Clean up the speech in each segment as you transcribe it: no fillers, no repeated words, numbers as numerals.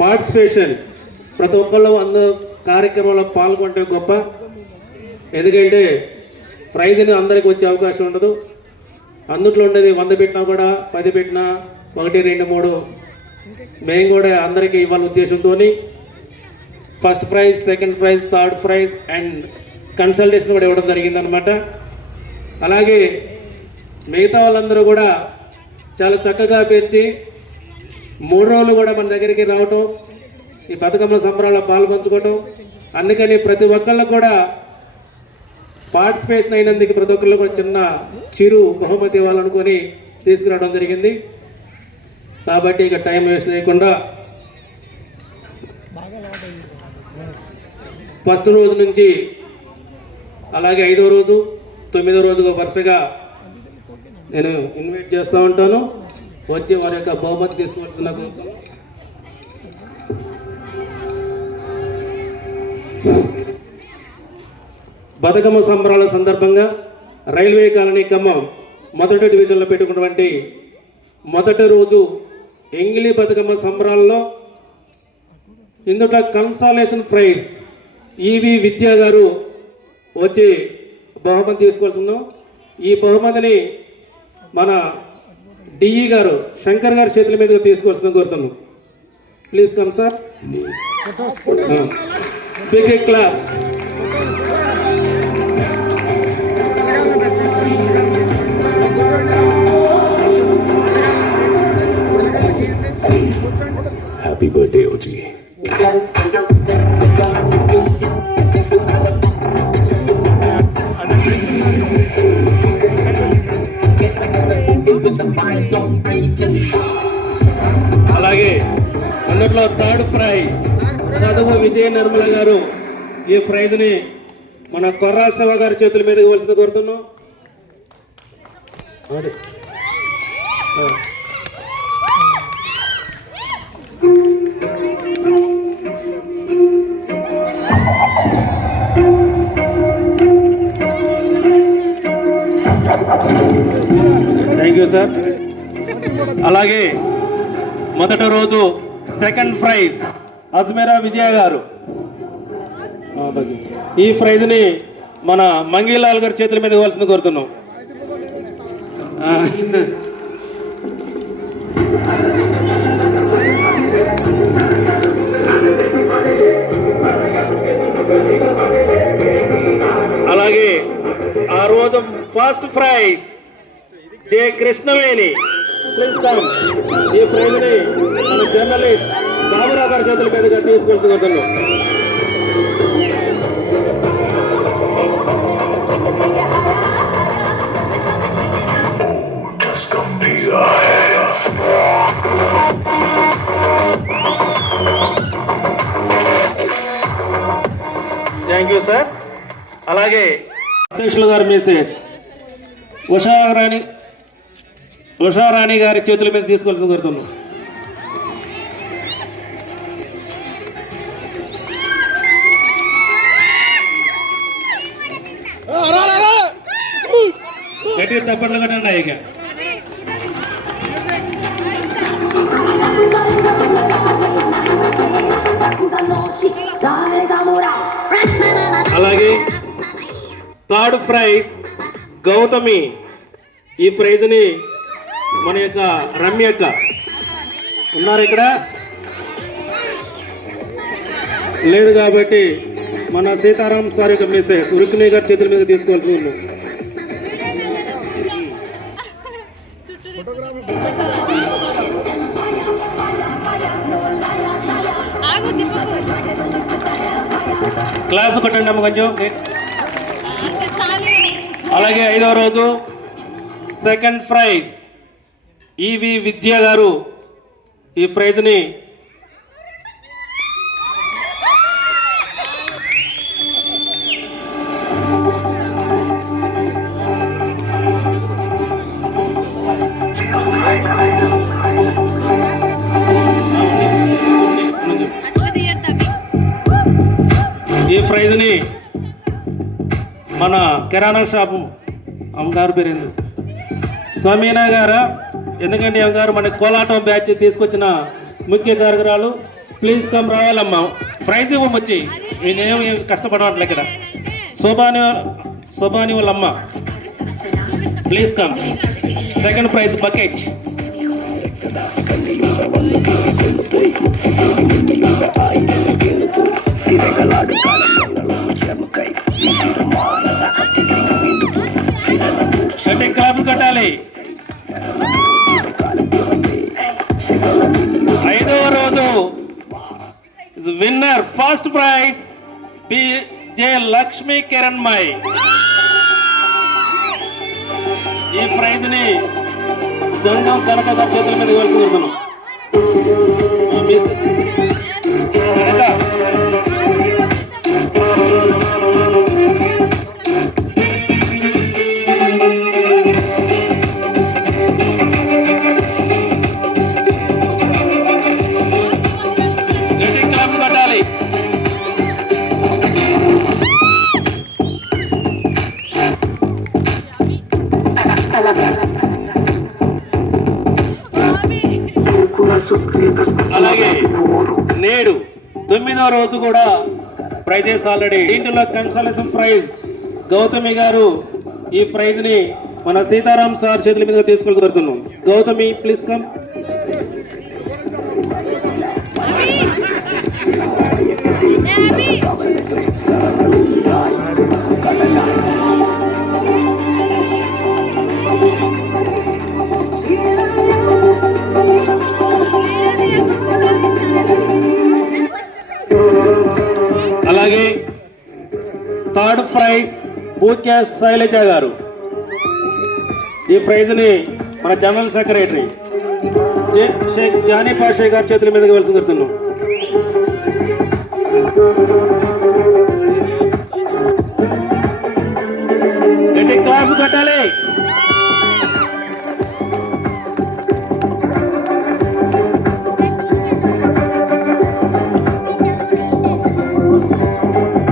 Participation ప్రతి ఒక్కళ్ళు కార్యక్రమంలో పాల్గొంటే గొప్ప. ఎందుకంటే ప్రైజ్ అనేది అందరికి వచ్చే అవకాశం ఉండదు. అందుట్లో ఉండేది 100 పెట్టినా కూడా 10 పెట్టినా 1, 2, 3 మేము కూడా అందరికీ ఇవ్వాల ఉద్దేశంతో first prize, second prize, third prize and consultation కూడా ఇవ్వడం జరిగిందనమాట. అలాగే మిగతా వాళ్ళందరూ కూడా చాలా చక్కగా పేర్చి 3 రోజులు కూడా మన దగ్గరికి రావటం, ఈ బతుకమ్మ సంబరాల్లో పాల్పంచుకోవటం. అందుకని ప్రతి ఒక్కళ్ళకు కూడా పార్టిసిపేషన్ అయినందుకు ప్రతి ఒక్కళ్ళకు చిన్న చిరు బహుమతి ఇవ్వాలనుకొని తీసుకురావడం జరిగింది. కాబట్టి ఇక టైం వేస్ట్ చేయకుండా ఫస్ట్ రోజు నుంచి అలాగే 5వ రోజు 9వ రోజుగా వరుసగా నేను ఇన్వైట్ చేస్తూ ఉంటాను. వచ్చి వారి యొక్క బహుమతి తీసుకుంటున్నా. బతుకమ్మ సంబరాల సందర్భంగా రైల్వే కాలనీ ఖమ్మం మొదటి డివిజన్లో పెట్టుకున్నటువంటి మొదటి రోజు ఎంగిలి బతుకమ్మ సంబరాల్లో ఇందుట కన్సాలేషన్ ప్రైజ్ ఈవి విద్యా గారు వచ్చి బహుమతి తీసుకోవాల్సిందాం. ఈ బహుమతిని మన డిఈ గారు శంకర్ గారి చేతుల మీదుగా తీసుకోవాల్సిందని కోరుతున్నాం. Please come sir. Big class. Happy birthday, OG. అలాగే అందులో థర్డ్ ప్రైజ్ చదువు విజయ నిర్మల గారు. ఈ ప్రైజ్ని మన కొర్రా శివ గారి చేతుల మీద ఇవ్వాల్సింది కోరుతున్నాం. Thank you sir. అలాగే మొదటి రోజు సెకండ్ ప్రైజ్ అజ్మీరా విజయ గారు. ఈ ప్రైజ్ని మన మంగీలాల్ గారి చేతుల మీద ఇవ్వాల్సింది కోరుతున్నాం. అలాగే ఆ రోజు first prize J Krishnaveni. Please come. ఈ ప్రైజ్ని మన జర్నలిస్ట్ బాబురావు గారి చేతుల మీదుగా తీసుకోవాల్సింది. Thank you sir. అలాగే అధ్యక్షులు గారు మిసెస్ ఉషారాణి గారి చేతుల మీద తీసుకోవాల్సింది కోరుతున్నాం. గట్టిగా తప్పట్లు కట్టండి. ఇక అలాగే థర్డ్ ప్రైజ్ గౌతమి. ఈ ప్రైజ్ని మన యొక్క రమ్యక్క ఉన్నారు, ఇక్కడ లేదు కాబట్టి మన సీతారాం సార్ యొక్క మిసెస్ రుక్మిణి గారి చేతుల మీద తీసుకోవాల్సి ఉంది. క్లాస్ కొట్టండి అమ్మ కొంచెం. అలాగే 5వ రోజు సెకండ్ ప్రైజ్ ఈవి విద్య గారు. ఈ ప్రైజ్ని మన కిరాణా షాపు అమ్మగారు పేరు స్వామీనా గారా. ఎందుకంటే అమ్మగారు మన కోలాటం బ్యాచ్ తీసుకొచ్చిన ముఖ్య కార్యక్రమాలు. ప్లీజ్ కమ్ రావాలమ్మా. ప్రైజ్ ఇవ్వమొచ్చి నేనేమి కష్టపడవట్లే ఇక్కడ. శోభాని వాళ్ళ అమ్మ please come. Second prize bucket. Clap కట్టాలి. 5వ రోజు winner first prize J Lakshmi Kiran మై. ఈ ప్రైజ్ ని జంగం కనక గారి చేతుల మీద వెళ్తున్నాను. అలాగే నేడు 9వ రోజు కూడా ప్రైజెస్ ఆల్రెడీ. ఇంటిలో కన్సలేషన్ ప్రైజ్ గౌతమి గారు ఈ ప్రైజ్ ని మన సీతారాం సార్ చేతుల మీద తీసుకెళ్తున్నాం. Gautami please come. అలాగే థర్డ్ ప్రైజ్ బూక్యా శైలజ గారు. ఈ ప్రైజ్ ని మన జనరల్ సెక్రటరీ షేక్ జానీ పాషా గారి చేతుల మీదకి వెళ్తూ జరుగుతున్నాం. క్లాప్ కట్టాలి.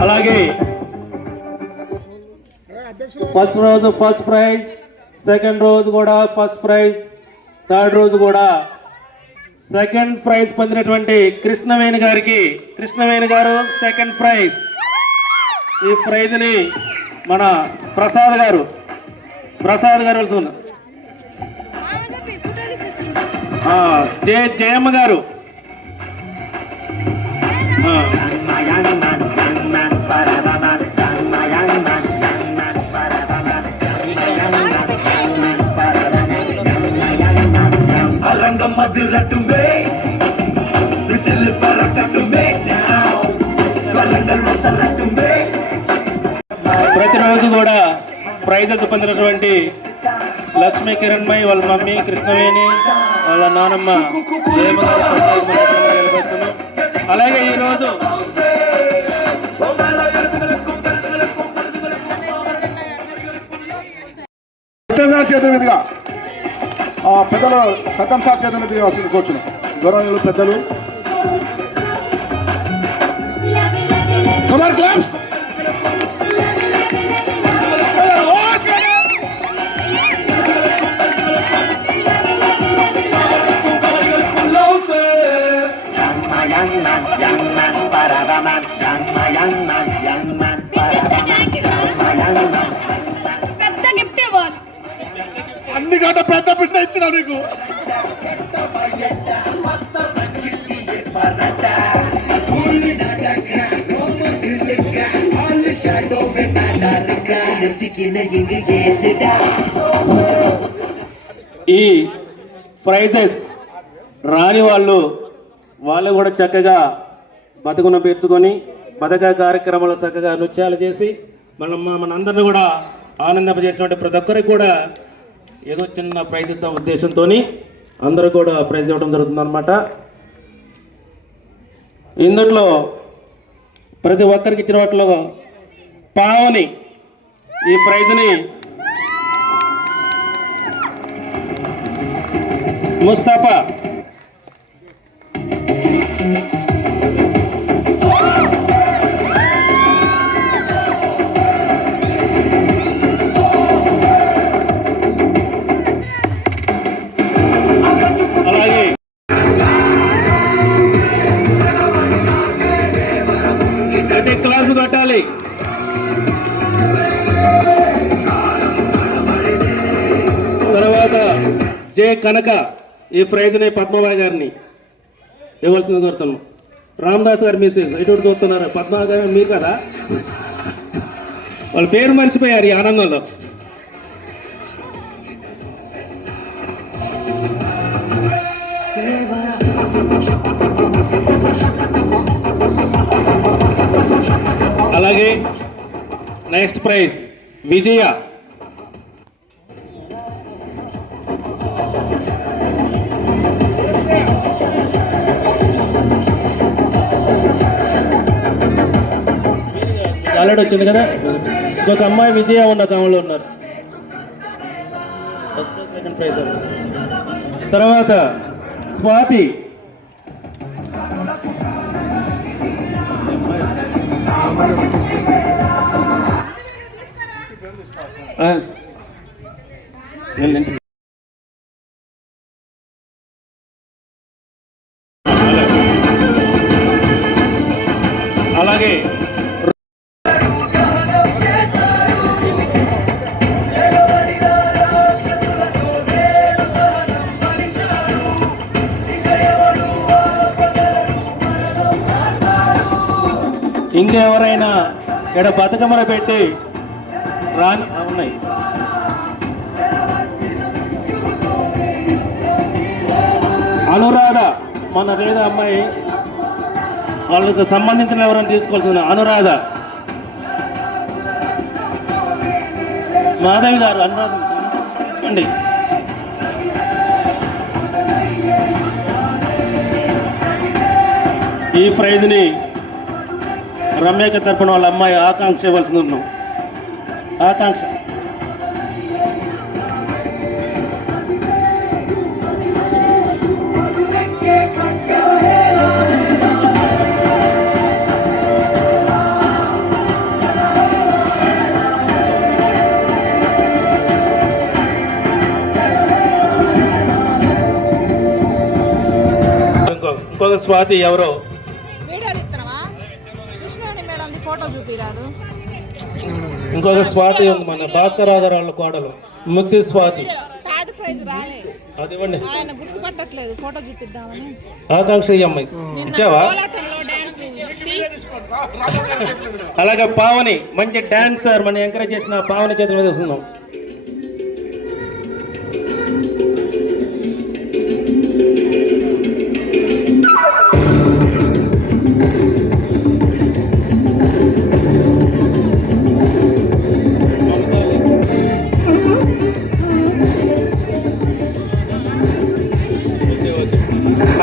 అలాగే ఫస్ట్ రోజు ఫస్ట్ ప్రైజ్, సెకండ్ రోజు కూడా ఫస్ట్ ప్రైజ్, థర్డ్ రోజు కూడా సెకండ్ ప్రైజ్ పొందినటువంటి కృష్ణవేణి గారు సెకండ్ ప్రైజ్. ఈ ప్రైజ్ ని మన ప్రసాద్ గారు వెళ్తున్నారు. జయమ్మ గారు. ప్రతిరోజు కూడా ప్రైజెస్ పొందినటువంటి లక్ష్మీ కిరణ్ మై వాళ్ళ మమ్మీ కృష్ణవేణి వాళ్ళ నానమ్మ అలాగే ఈరోజు చేతుల మీదుగా పెద్దలు సత్యం సార్ చేతుల మీదుగా కూర్చుని గౌరవనీయులు పెద్దలు కమర్ క్లాప్స్. అన్ని గంట పెద్ద బిడ్డ ఇచ్చిన నీకు. ఈ ప్రైజెస్ రాని వాళ్ళు కూడా చక్కగా బతుకున్న పెట్టుకొని బతుక కార్యక్రమాలు చక్కగా నృత్యాలు చేసి మనందరినీ కూడా ఆనందింపజేసినటువంటి ప్రతి ఒక్కరికి కూడా ఏదో చిన్న ప్రైజ్ ఇద్దాం ఉద్దేశంతో అందరూ కూడా ప్రైజ్ ఇవ్వడం జరుగుతుందన్నమాట. ఇందులో ప్రతి ఒక్కరికి ఇచ్చిన వాటిలో పావని ఈ ప్రైజ్ని ముస్తాఫా అలాగే జే కనక ఈ ప్రైజ్ని పద్మబాయి గారిని ఇవ్వాల్సింది కోరుతున్నాం. రామదాస్ గారు మిస్సెస్ ఎటువంటి చూస్తున్నారు? పద్మబాయి గారు మీరు కదా, వాళ్ళ పేరు మర్చిపోయారు ఈ ఆనందంలో. అలాగే నెక్స్ట్ ప్రైజ్ విజయ. ఆల్రెడీ వచ్చింది కదా. ఇంకొక అమ్మాయి విజయ ఉన్న తమలో ఉన్నారు. Second prize. తర్వాత స్వాతి. అలాగే ఇంకెవరైనా ఇక్కడ బతుకమ్మలు పెట్టి రాని ఉన్నాయి. అనురాధ మన లేదా అమ్మాయి, వాళ్ళకి సంబంధించిన ఎవరైనా తీసుకోవాల్సింది. అనురాధ మాధవి గారు. అనురాధ అండి. ఈ ప్రైజ్ని రమ్యక తరపున వాళ్ళ అమ్మాయి ఆకాంక్ష ఇవ్వాల్సింది ఉన్నాం. ఆకాంక్ష. ఇంకొక స్వాతి ఎవరో ఇంకొక స్వాతి ఉంది, మన భాస్కర్ ఆధారాల కోడలు ముక్తి స్వాతి. అది ఇవ్వండి. ఆకాంక్ష ఈ అమ్మాయి ఇచ్చావా? అలాగే పావని మంచి డాన్సర్, మనం ఎంకరేజ్ చేసిన పావని చేతుల మీద వస్తున్నాం.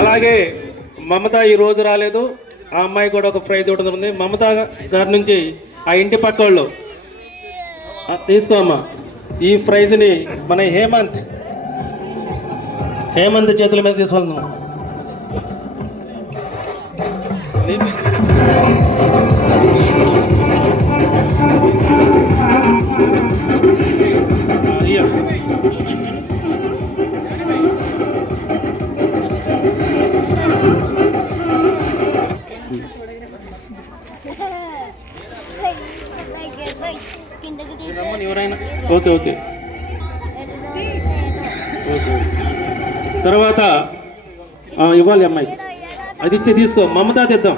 అలాగే మమత ఈ రోజు రాలేదు, ఆ అమ్మాయి కూడా ఒక ప్రైజ్ ఒకటి ఉంది. మమత గారి నుంచి ఆ ఇంటి పక్క వాళ్ళు తీసుకోమ్మా. ఈ ప్రైజ్ని మన హేమంత్ చేతుల మీద తీసుకెళ్తున్నాం. ఎవరైనా ఓకే ఓకే. తర్వాత ఇవ్వాలి అమ్మాయి, అది ఇచ్చి తీసుకో. మమతాది ఇద్దాం.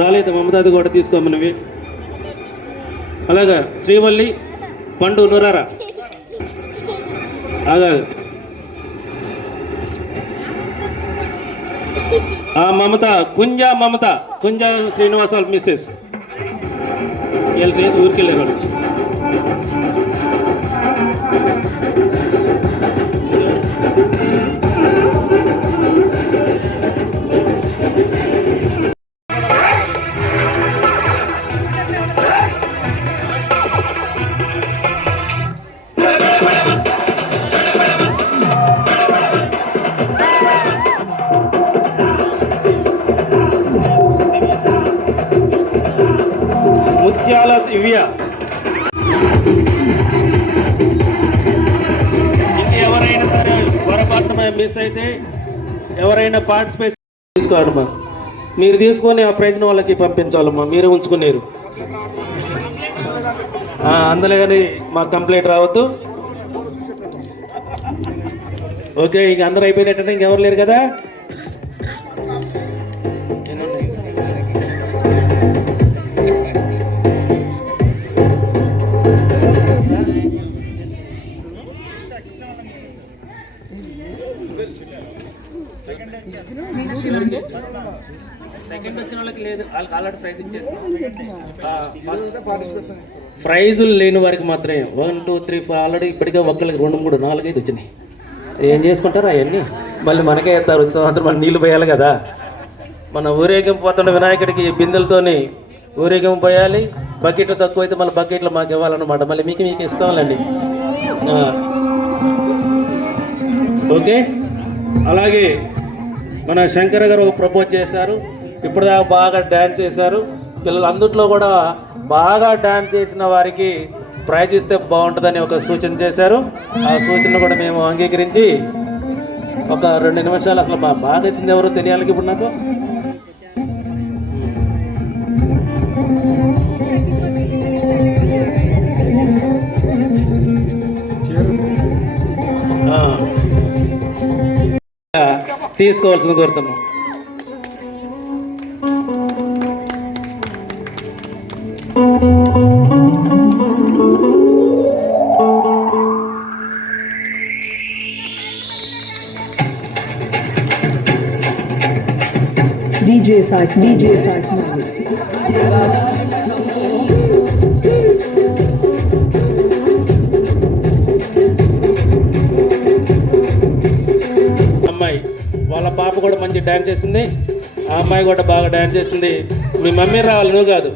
రాలేదు మమతాది కూడా తీసుకో మనవి. అలాగా శ్రీవల్లి పండు నురారా. ఆగా మమత కుంజా శ్రీనివాస్ వాళ్ళ మిస్సెస్. ఊరికి వెళ్ళేవాడు. ముత్యాల దివ్య. ఇంకెవరైనా సరే పొరపాటున మిస్ అయితే ఎవరైనా పార్టిసిపేట్ తీసుకోవాలమ్మా. మీరు తీసుకొని ఆ ప్రైజ్ని వాళ్ళకి పంపించాలమ్మా. మీరే ఉంచుకునేరు. అందులో కానీ మాకు కంప్లైంట్ రావద్దు. ఓకే, ఇంక అందరూ అయిపోయినట్టు ఇంకెవరు లేరు కదా? సెకండ్ వచ్చిన వాళ్ళకి లేదు, వాళ్ళకి ఆల్రెడీ ప్రైజ్ ఇచ్చేస్తాం. ప్రైజులు లేని వారికి మాత్రమే 1 2 3 4 ఆల్రెడీ ఇప్పటికే ఒక్కరికి 2 3 4 5 వచ్చినాయి. ఏం చేసుకుంటారు అవన్నీ? మళ్ళీ మనకే వేస్తారు. వచ్చే సంవత్సరం మనం నీళ్ళు పోయాలి కదా. మన ఊరేగింపు పోతున్న వినాయకుడికి బిందెలతోని ఊరేగింపు పోయాలి. బకెట్లు తక్కువ అయితే మళ్ళీ బకెట్లు మాకు ఇవ్వాలన్నమాట. మళ్ళీ మీకు ఇస్తాంలేండి. ఓకే, అలాగే మన శంకర్ గారు ప్రపోజ్ చేశారు. ఇప్పుడు దాకా బాగా డ్యాన్స్ చేశారు పిల్లలు. అందుట్లో కూడా బాగా డ్యాన్స్ చేసిన వారికి ప్రైజ్ ఇస్తే బాగుంటుందని ఒక సూచన చేశారు. ఆ సూచన కూడా మేము అంగీకరించి ఒక 2 నిమిషాలు అసలు బాగా ఇచ్చింది ఎవరో తెలియాలి ఇప్పుడు నాకు. తీసుకోవాల్సింది కోరుతున్నాం. DJ Size Malik. అమ్మాయి వాళ్ళ పాప కూడా మంచి డ్యాన్స్ చేసింది. ఆ అమ్మాయి కూడా బాగా డ్యాన్స్ చేసింది. మీ మమ్మీ రావాలి, నువ్వు కాదు.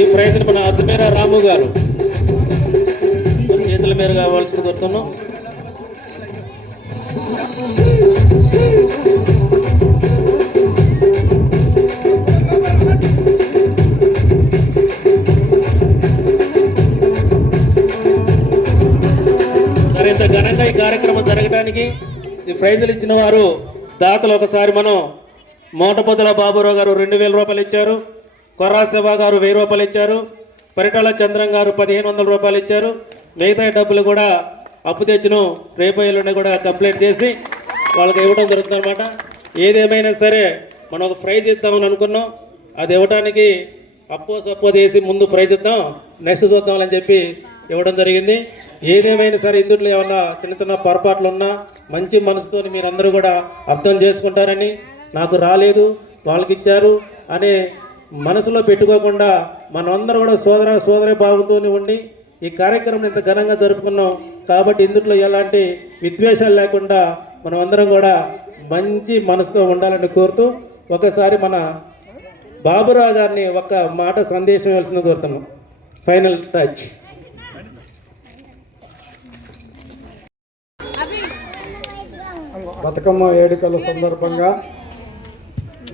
ఈ ప్రైజ్ని మన అజ్మీరా రాము గారు చేతుల మీద కావాల్సింది కోరుతున్నాం. సరే, ఇంత ఘనంగా ఈ కార్యక్రమం జరగడానికి ఈ ప్రైజులు ఇచ్చిన వారు దాతలు ఒకసారి మనం మోటపొదల బాబురావు గారు 2000 రూపాయలు ఇచ్చారు. కొర్రా శివ గారు 1000 రూపాయలు ఇచ్చారు. పరిటాల చంద్రం గారు 1500 రూపాయలు ఇచ్చారు. మిగతా డబ్బులు కూడా అప్పు తెచ్చిన రేపు ఎల్లుండి కూడా కంప్లీట్ చేసి వాళ్ళకి ఇవ్వడం జరుగుతుంది అనమాట. ఏదేమైనా సరే మనం ఒక ప్రైజ్ ఇద్దామని అనుకున్నాం. అది ఇవ్వడానికి అప్పో చేసి ముందు ప్రైజ్ ఇద్దాం, నెక్స్ట్ చూద్దామని చెప్పి ఇవ్వడం జరిగింది. ఏదేమైనా సరే ఇందులో ఏమన్నా చిన్న చిన్న పొరపాట్లు ఉన్నా మంచి మనసుతో మీరందరూ కూడా అర్థం చేసుకుంటారని, నాకు రాలేదు వాళ్ళకి ఇచ్చారు అనే మనసులో పెట్టుకోకుండా మనమందరూ కూడా సోదర భావంతో ఉండి ఈ కార్యక్రమం ఇంత ఘనంగా జరుపుకున్నాం. కాబట్టి ఇందులో ఎలాంటి విద్వేషాలు లేకుండా మనం అందరం కూడా మంచి మనసుతో ఉండాలని కోరుతూ ఒకసారి మన బాబురావు గారిని ఒక మాట సందేశం ఇవ్వాల్సింది కోరుతున్నాం. Final touch. బతుకమ్మ వేడుకల సందర్భంగా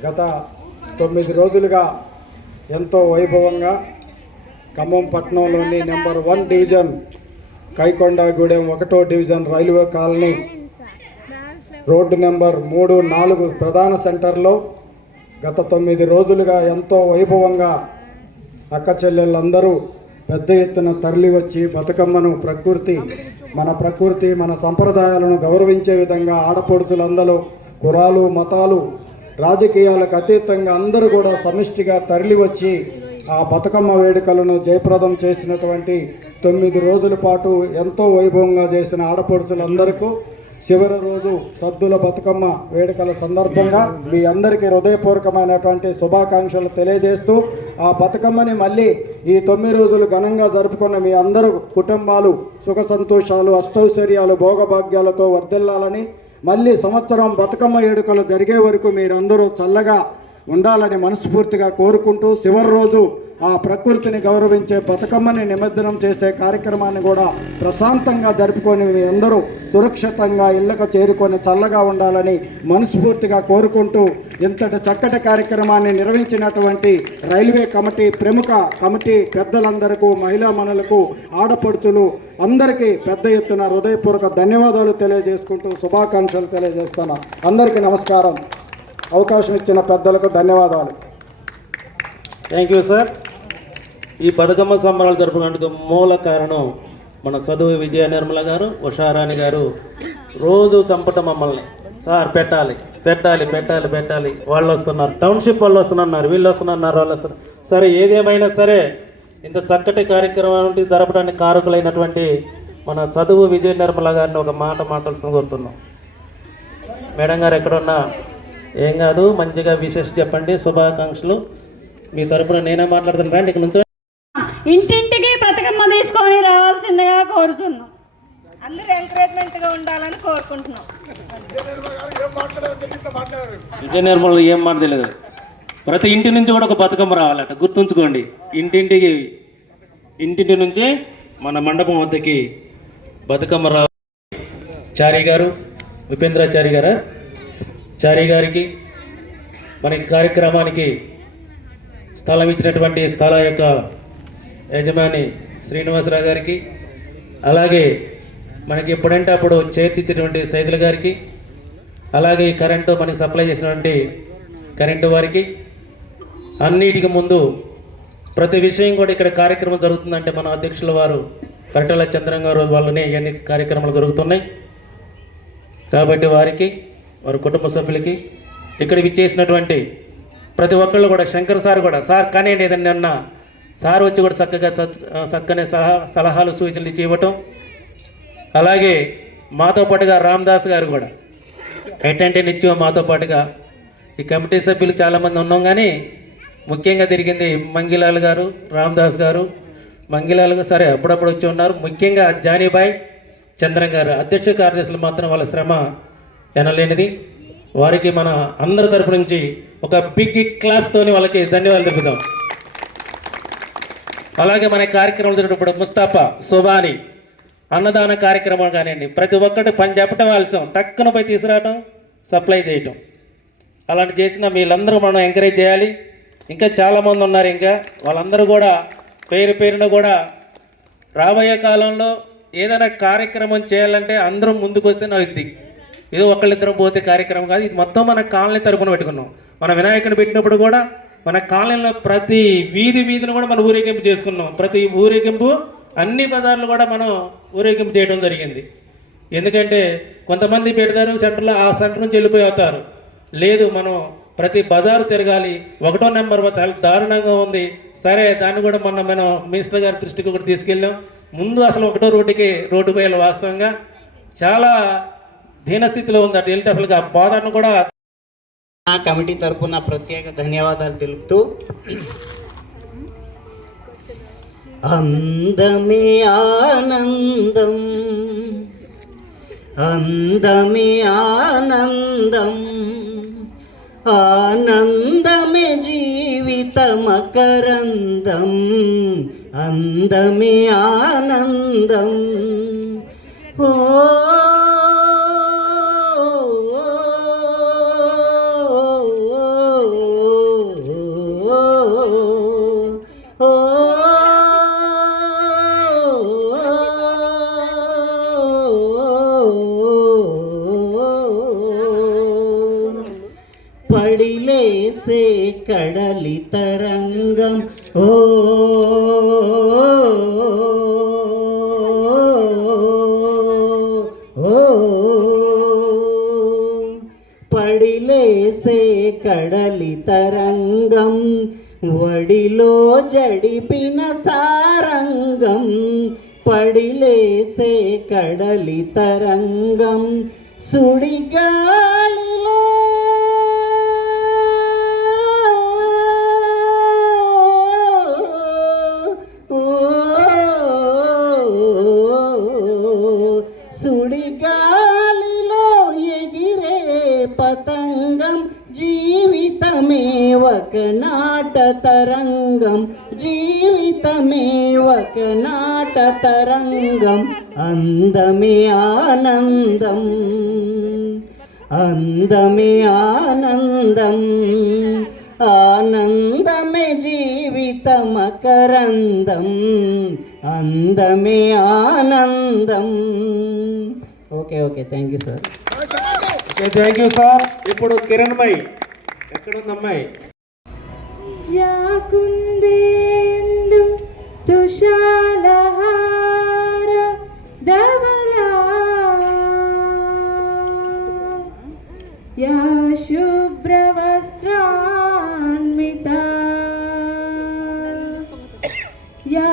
గత 9 రోజులుగా ఎంతో వైభవంగా ఖమ్మం పట్టణంలోని నెంబర్ 1 డివిజన్ కైకొండగూడెం 1వ division railway colony road number 3, 4 ప్రధాన సెంటర్లో గత 9 రోజులుగా ఎంతో వైభవంగా అక్క చెల్లెళ్ళందరూ పెద్ద ఎత్తున తరలి వచ్చి బతుకమ్మను ప్రకృతి మన సంప్రదాయాలను గౌరవించే విధంగా ఆడపడుచులందరూ కులాలు మతాలు రాజకీయాలకు అతీతంగా అందరూ కూడా సమిష్టిగా తరలి వచ్చి ఆ బతుకమ్మ వేడుకలను జయప్రదం చేసినటువంటి 9 రోజుల పాటు ఎంతో వైభవంగా చేసిన ఆడపడుచులందరికీ చివరి రోజు సద్దుల బతుకమ్మ వేడుకల సందర్భంగా మీ అందరికీ హృదయపూర్వకమైనటువంటి శుభాకాంక్షలు తెలియజేస్తూ ఆ బతుకమ్మని మళ్ళీ ఈ 9 రోజులు ఘనంగా జరుపుకున్న మీ అందరూ కుటుంబాలు సుఖ సంతోషాలు అష్టైశ్వర్యాలు భోగభాగ్యాలతో వర్ధిల్లాలని, మళ్ళీ సంవత్సరం బతుకమ్మ వేడుకలు జరిగే వరకు మీరందరూ చల్లగా ఉండాలని మనస్ఫూర్తిగా కోరుకుంటూ చివరి రోజు ఆ ప్రకృతిని గౌరవించే బతుకమ్మని నిమజ్జనం చేసే కార్యక్రమాన్ని కూడా ప్రశాంతంగా జరుపుకొని మీ అందరూ సురక్షితంగా ఇళ్లకు చేరుకొని చల్లగా ఉండాలని మనస్ఫూర్తిగా కోరుకుంటూ ఇంతటి చక్కటి కార్యక్రమాన్ని నిర్వహించినటువంటి రైల్వే కమిటీ ప్రముఖ కమిటీ పెద్దలందరికీ, మహిళా మనులకు, ఆడపడుచులు అందరికీ పెద్ద ఎత్తున హృదయపూర్వక ధన్యవాదాలు తెలియజేసుకుంటూ శుభాకాంక్షలు తెలియజేస్తాను. అందరికీ నమస్కారం. అవకాశం ఇచ్చిన పెద్దలకు ధన్యవాదాలు. Thank you sir. ఈ బతుకమ్మ సంబరాలు జరుపుకోవడానికి మూల కారణం మన చదువు విజయ నిర్మల గారు, ఉషారాణి గారు రోజు చంపటం మమ్మల్ని. సార్ పెట్టాలి పెట్టాలి పెట్టాలి పెట్టాలి, వాళ్ళు వస్తున్నారు, టౌన్షిప్ వాళ్ళు వస్తున్నారు, వీళ్ళు వస్తున్నారు, వాళ్ళు వస్తున్నారు. సరే ఏదేమైనా సరే ఇంత చక్కటి కార్యక్రమం జరపడానికి కారకులైనటువంటి మన చదువు విజయ నిర్మల గారిని ఒక మాట మాట్లాడాల్సిన కోరుతున్నాం. మేడం గారు ఎక్కడున్నా ఏం కాదు, మంచిగా విశేష చెప్పండి, శుభాకాంక్షలు. మీ తరపున నేనే మాట్లాడుతాను, రండి ఇక్కడ నుంచి. ఇంటింటికి బతుకమ్మ తీసుకొని రావాల్సిందిగా కోరుతున్నాం. అందరూ ఎంకరేజ్మెంట్గా ఉండాలని కోరుకుంటున్నాం. విజయ నిర్మల ఏం మాట తెలియదు, ప్రతి ఇంటి నుంచి కూడా ఒక బతుకమ్మ రావాలట, గుర్తుంచుకోండి. ఇంటింటి నుంచి మన మండపం వద్దకి బతుకమ్మ రావాలి. చారి గారు, ఉపేంద్రాచారి గారా, చారి గారికి మనకి కార్యక్రమానికి స్థలం ఇచ్చినటువంటి స్థల యొక్క యజమాని శ్రీనివాసరావు గారికి, అలాగే మనకి ఎప్పుడంటే అప్పుడు చైర్స్ ఇచ్చినటువంటి సైదుల గారికి, అలాగే ఈ కరెంటు మనకి సప్లై చేసినటువంటి కరెంటు వారికి, అన్నిటికి ముందు ప్రతి విషయం కూడా ఇక్కడ కార్యక్రమం జరుగుతుందంటే మన అధ్యక్షుల వారు కరటాల చంద్రం గారు వల్లనే ఇవన్నీ కార్యక్రమాలు జరుగుతున్నాయి. కాబట్టి వారికి, వారి కుటుంబ సభ్యులకి, ఇక్కడ విచ్చేసినటువంటి ప్రతి ఒక్కళ్ళు కూడా, శంకర్ సార్ కూడా, సార్ కానీ ఏదన్నా అన్నా సార్ వచ్చి కూడా చక్కని సలహాలు సూచనలు ఇచ్చి ఇవ్వటం, అలాగే మాతో పాటుగా రామదాస్ గారు కూడా ఏంటంటే నిత్యం మాతో పాటుగా ఈ కమిటీ సభ్యులు చాలామంది ఉన్నాం, కానీ ముఖ్యంగా తిరిగింది మంగిలాల్ గారు, రామదాస్ గారు, మంగిలాల్ గారు సరే అప్పుడప్పుడు వచ్చి ఉన్నారు. ముఖ్యంగా జానీబాయ్, చంద్రం గారు అధ్యక్ష కార్యదర్శులు మాత్రం వాళ్ళ శ్రమ ఎనలేనిది. వారికి మన అందరి తరపు నుంచి ఒక బిగ్ క్లాప్తోని వాళ్ళకి ధన్యవాదాలు తెలుపుతాం. అలాగే మన కార్యక్రమం జరిగినప్పుడు ముస్తాఫా, సుబాని అన్నదాన కార్యక్రమం కానివ్వండి, ప్రతి ఒక్కటి పని చెప్పటం ఆలస్యం, టక్కున పోయి తీసుకురావటం, సప్లై చేయటం, అలాంటి చేసిన వీళ్ళందరూ మనం ఎంకరేజ్ చేయాలి. ఇంకా చాలామంది ఉన్నారు, ఇంకా వాళ్ళందరూ కూడా పేరు పేరున కూడా రాబోయే కాలంలో ఏదైనా కార్యక్రమం చేయాలంటే అందరం ముందుకు వస్తే నవ్వుద్ది. ఏదో ఒకళ్ళిద్దరం పోతే కార్యక్రమం కాదు, ఇది మొత్తం మన కాలనీ తరపున పెట్టుకున్నాం. మన వినాయకుని పెట్టినప్పుడు కూడా మన కాలనీలో ప్రతి వీధిని కూడా మనం ఊరేగింపు చేసుకున్నాం. ప్రతి ఊరేగింపు అన్ని బజార్లు కూడా మనం ఊరేగింపు చేయడం జరిగింది. ఎందుకంటే కొంతమంది పెడతారు సెంటర్లో, ఆ సెంటర్ నుంచి వెళ్ళిపోయి అవుతారు. లేదు, మనం ప్రతి బజారు తిరగాలి. 1వ నెంబర్ చాలా దారుణంగా ఉంది. సరే, దాన్ని కూడా మొన్న మనం మినిస్టర్ గారి దృష్టికి కూడా తీసుకెళ్ళాం. ముందు అసలు 1వ రోడ్డు పోయాలి. వాస్తవంగా చాలా దీనస్థితిలో ఉంది. అటు వెళ్తే అసలు ఆ బాధను కూడా కమిటీ తరపున ప్రత్యేక ధన్యవాదాలు తెలుపుతూ, అందమే ఆనందం, అందమే ఆనందం, ఆనందమే జీవిత మకరందం, అందమే ఆనందం. ఓ పడిలేసే కడలి తరంగం, ఓ పడిలేసే కడలి తరంగం, వడిలో జడిపిన సారంగం, పడిలేసే కడలి తరంగం, సుడిగాలిలో సుడిగాలిలో ఎగిరే పతంగం, జీవితమే ఒక నాట తరంగం, జీవితమే ఒక నాట తరంగం, అందమే ఆనందం, అందమే ఆనందం, ఆనందమే జీవిత మకరందం, అందమే ఆనందం. Okay thank you sir. Thank you sir. ఇప్పుడు కిరణ్మయ్ ఎక్కడుంది అమ్మాయి? యాకుందేందు తుషాలహార ధవలా యా శుభ్రవస్త్రాన్వితా యా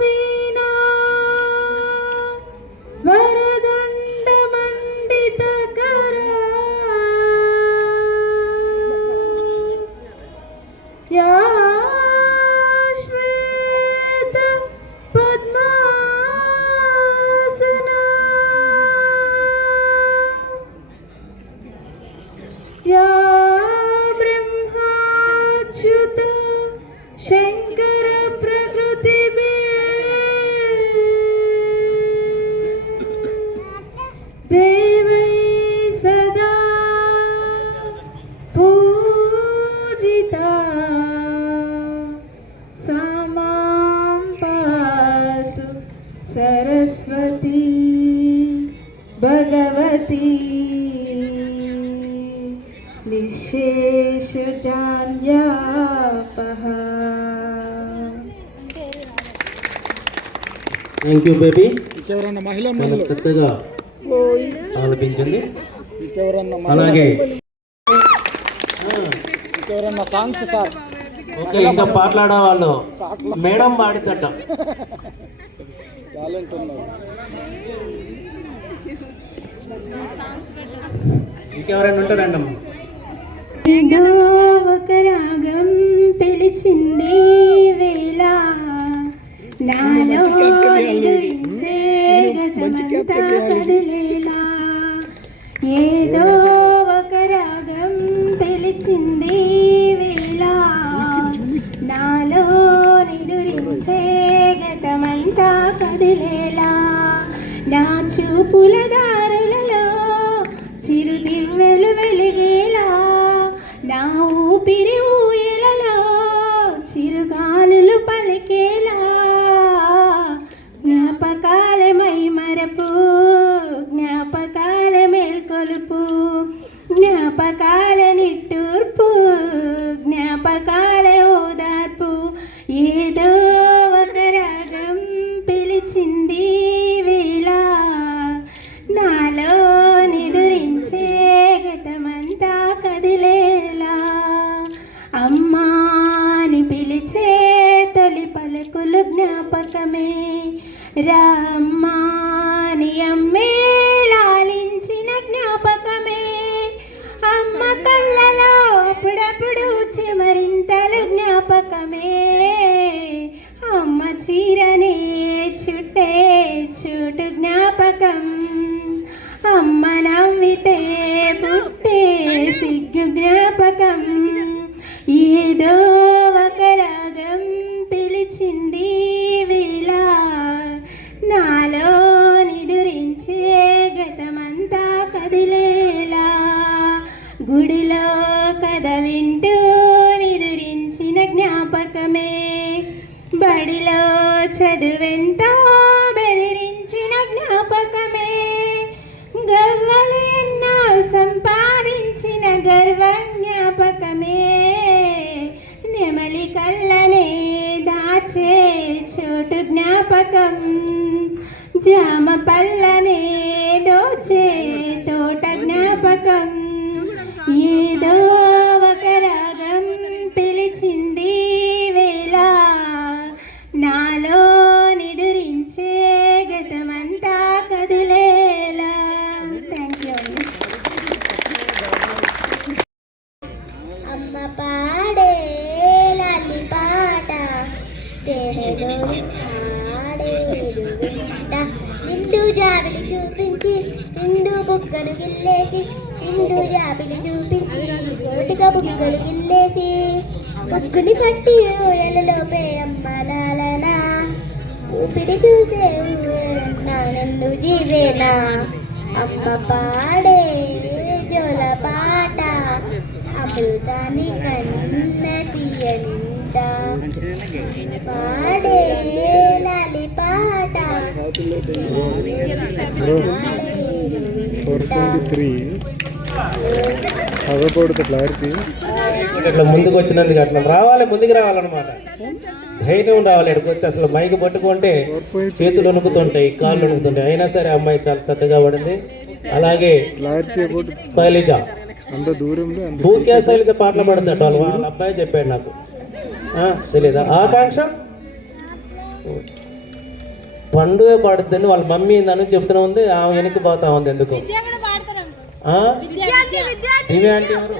వీణా వరదండమండితకరా యా శ్వేత పద్మాసనా యా బ్రహ్మాచ్యుత శంకర ప్రకృతి దేవై సదా పూజితా సామాం పాతు సరస్వతి భగవతి నిశేషజాన్యాపహ. థ్యాంక్ యూ బేబీ, ఇంకెవరన్నా మహిళ చాలా చక్కగా ఆలపించింది. ఇంకెవరన్నా అలాగే ఇంకెవరన్నా సాంగ్స్ సార్ ఓకే, ఇంకా పాటలాడే వాళ్ళు మేడం పాడిద్దట. టాలెంట్ ఉన్నారు. ఇంకెవరైనా ఉంటారండమ్మా? ఏదో ఒక రాగం పిలిచింది వేళ నాలో నిదురించే గతమంతా కదిలేలా. ఏదో ఒక రాగం పిలిచింది వేళ నాలో నిదురించే గతమంతా కదిలేలా. నా చూపుల దారులలో చిరుదివ్వెలు వెలిగేలా, నా ఊపిరి ఊయలలో చిరుగాలులు పలికేలా. జ్ఞాపకాల మైమరపు, జ్ఞాపకాల మేల్కొలుపు, జ్ఞాపకాల నిట్టూర్పు, జ్ఞాపకాల ఓదార్పు. ఏదో ఒక రాగం పిలిచింది వేళ నాలో నిదురించే గతమంతా కదిలేలా. అమ్మాని పిలిచే తొలి పలుకులు జ్ఞాపకమే, రామ్మాని అమ్మే లాలించిన జ్ఞాపకమే. అమ్మ కళ్ళలో అప్పుడప్పుడు చెమరింతలు జ్ఞాపకమే. అమ్మ చీరనే చుట్టే చూటు జ్ఞాపకం, అమ్మ నవ్వితే పుట్టే సిగ్గు జ్ఞాపకం. ఏదో ఒక రాగం పిలిచింది వేళ నాలో నిదురించే గతమంతా కదిలేలా. గుడిలో కథ వింటూ నిదురించిన జ్ఞాపకమే, బడిలో చదువెంతో బెదిరించిన జ్ఞాపకమే. గర్వలు ఎన్నో సంపాదించిన గర్వ జ్ఞాపకమే, నెమలి కళ్ళనే దాచే చోటు జ్ఞాపకం, జామ పళ్ళనే దోచే తోట జ్ఞాపకం. ఏదో ఒక రాగం పిలిచింది వేళ నాలో నిదురించే గతమంతా కదిలేలా. థ్యాంక్ యూ అండి. అమ్మ పాడే లాలి పాట దేహలోని పాడేడు వింట. నిండు జాబిలి చూపించి నిండు బుగ్గలు గిల్లేసి, నిండు జాబిలి చూపించి కోటిక బుగ్గలు గిల్లేసి, బుగ్గుని పట్టి ఊయలలోపే అమ్మ లాలనా, ఊపిరి చూసే ఊరన్నా నన్ను జీవేనా. అమ్మ పాడే జోల పాట అమృతాన్ని కన్న తీయనింట, పాడే లాలి పాట 4.3 అవ్వకూడదు క్లారిటీ. ఇట్లా ముందుకు వచ్చినందుకు అట్లా రావాలి, ముందుకు రావాలన్నమాట. ధైర్యం రావాలి. ఇక్కడికి వస్తే అసలు మైక్ పట్టుకుంటే చేతులు వణుకుతుంటాయి, కాళ్ళు వణుకుతుంటాయి. అయినా సరే అమ్మాయి చాలా చక్కగా పడింది. అలాగే శైలజ, భూక్యా శైలజ పాటలు పడుతుంట వాళ్ళ అబ్బాయి చెప్పాడు నాకు, తెలీదా? ఆకాంక్ష పండుగ పాడుతుంది వాళ్ళ మమ్మీ నన్ను చెప్తున్నా ఉంది. ఆమె వెనక్కి పోతా ఉంది ఎందుకు? దివ్య అంటే ఎవరు?